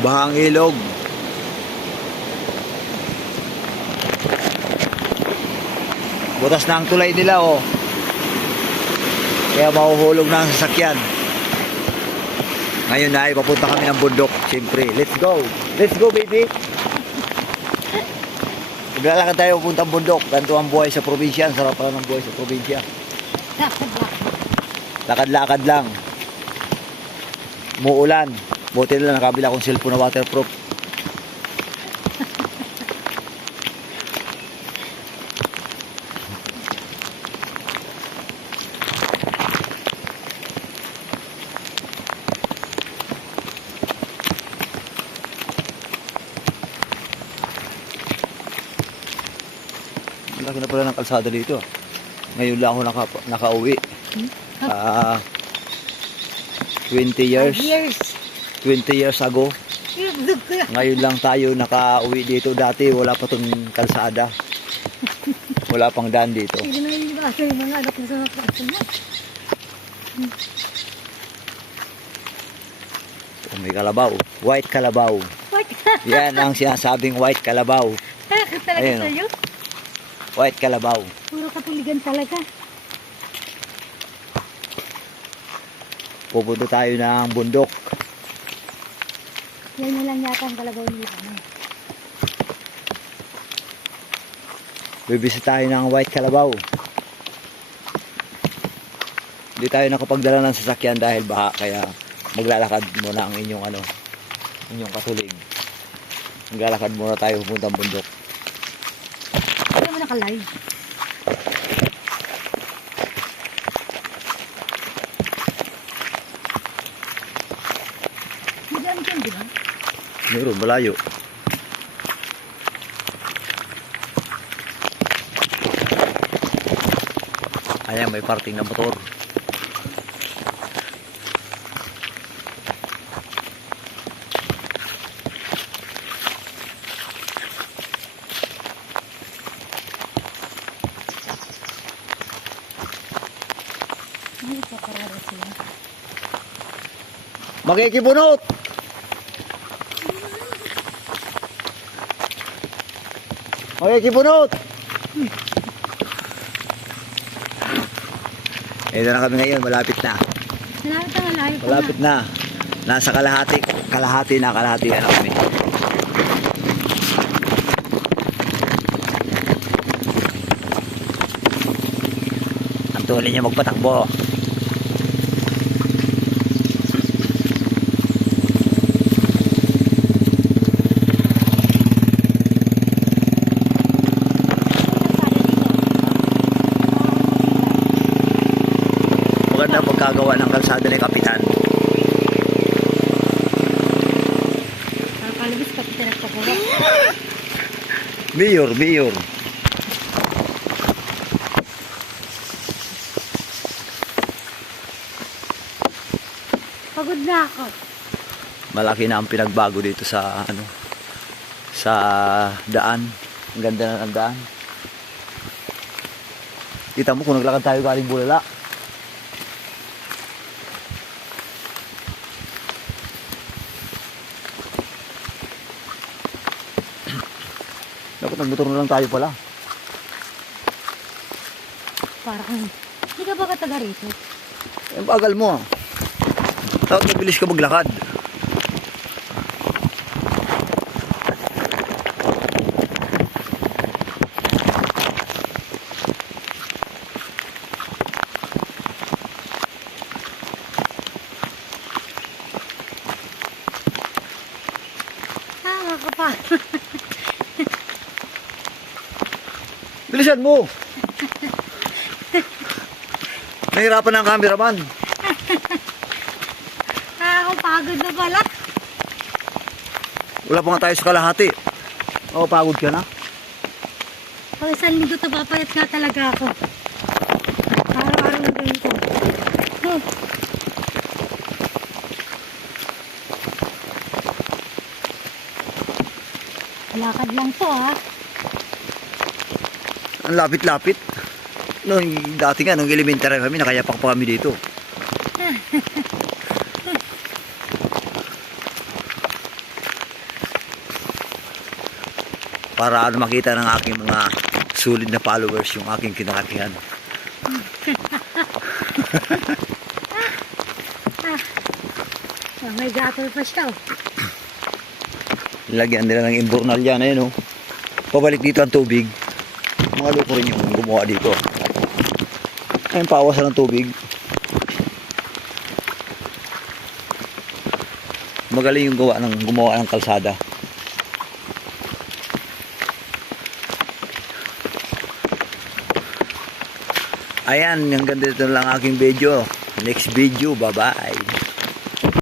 Bahang ilog. Butas na ang tulay nila, oh. Kaya mahuhulog na ang sasakyan. Ngayon na ay papunta kami ng bundok. Siyempre, let's go. Let's go, baby. Maglalakad tayo papuntang bundok. Ganito ang buhay sa probinsya. Ang sarap pala ng buhay sa probinsya. Lakad-lakad lang. Muulan. Buti na lang nakabila akong cellphone na waterproof. Laki na pala ng kalsada dito. Ngayon lang ako nakauwi. 20 years 20 years ago. Ngayon lang tayo nakauwi dito. Dati wala pa tong kalsada. Wala pang daan dito. Hindi na yung mga anak ko sa kalsada. May kalabaw. White kalabaw. Yan ang sinasabing white kalabaw. Talaga Ayun, sa'yo? White kalabaw. Puro katuligan talaga. Pupunta tayo ng bundok. Yan na lang yata ang kalabaw nila. Bibisit tayo ng white kalabaw. Hindi tayo nakapagdala ng sasakyan dahil baha, kaya maglalakad muna ang inyong katulig. Maglalakad muna tayo pupuntang bundok. Ano mo naka-live? Madami dyan, di ba? Meron, malayo. Ayan, may parking na motor. Hindi pa parara sila. Makikibunot! Makikibunot! Ito na kami ngayon, malapit na. Malapit na malayo pa Malapit na. Nasa kalahati na kami. Ang tuloy niya magpatakbo. Maganda pagkagawa ng kalsada ni Kapitan. Kalabis ka kita nagpagawa. Mayor. Pagod na ako. Malaki na ang pinagbago dito sa sa daan. Ang ganda na ng daan. Kita mo kung naglakad tayo galing Bulala. Dapat nagmotor na lang tayo pala. Parang, hindi ka ba kataga rito? Ang bagal mo. Dapat mabilis ka maglakad. Tama ka pa. Bilisan mo! Nahirapan na ang cameraman. Ako pagod na pala. Wala pa nga tayo sa kalahati. Oo, pagod ka na. Pag isang linggo ito, papayat nga talaga ako. Araw-araw na ganito. Oh. Lakad lang to, ha? Ang lapit-lapit. Dati nga, nung elementary kami, nakayapak pa kami dito. para makita ng aking mga solid na followers yung aking kinakakihan. May gatol pa siya. Lagyan nila ng imbornal yan, ayun oh. Pabalik dito ang tubig. Mga loko rin yung gumawa dito. Ayun, pawasan ng tubig. Magaling yung gumawa ng kalsada. Ayan, hanggang dito lang aking video. Next video, bye-bye.